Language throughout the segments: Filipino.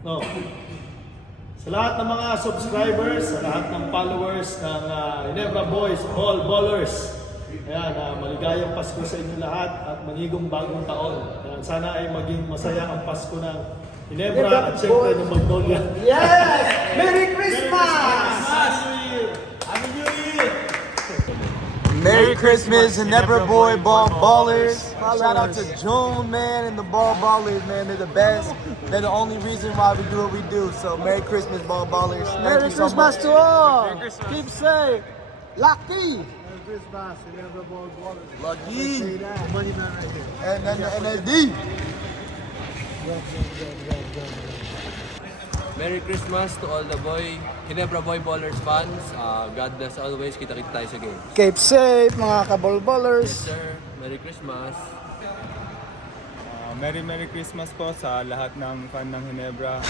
No. Sa lahat ng mga subscribers, sa lahat ng followers ng Ginebra Boys, all ballers. Ayan, maligayang Pasko sa inyo lahat at manigong bagong taon. Ayan, sana ay maging masaya ang Pasko ng Ginebra at syempre ng Magnolia. Yes! Merry Christmas! Happy New Year! Merry Christmas, Ginebra Boy Ball Ballers. Shout out to June, man, and the Ball Ballers, man. They're the best. They're the only reason why we do what we do. So, Merry Christmas, Ball Ballers. Thank Merry you so Christmas much. to all! Merry Christmas. Keep safe! Lucky! Merry Christmas, Ginebra Boys Ballers. Lucky. Money man right here. And NLD. Merry Christmas to all the Ginebra Boy Ballers fans. God bless always. Kita-kita tayo sa game. Keep safe, mga kaball-ballers! Yes, sir. Merry Christmas. Merry Christmas po sa lahat ng fan ng Ginebra.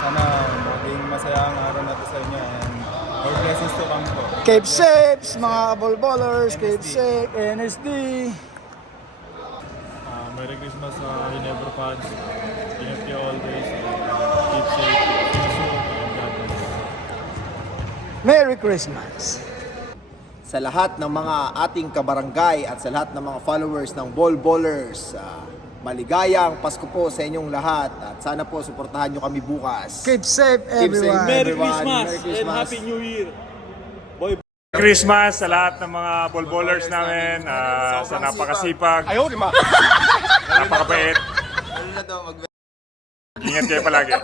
Sana maging masaya ang araw na to sa inyo and more blessings to come po. Keep safe, mga kaball-ballers! Keep safe, NSD! Merry Christmas sa Ginebra fans. Ingat kayo always. Keep safe. See you soon. And God bless. Merry Christmas! Sa lahat ng mga ating kabarangay at sa lahat ng mga followers ng Ball Ballers, maligayang Pasko po sa inyong lahat at sana po suportahan nyo kami bukas. Keep safe, Keep safe, everyone! Merry everyone. Christmas Merry and Christmas. Happy New Year! Christmas sa lahat ng mga ballers namin. Sa napakasipag. Ayaw, di ma. Napakabait. Ingat kayo palagi.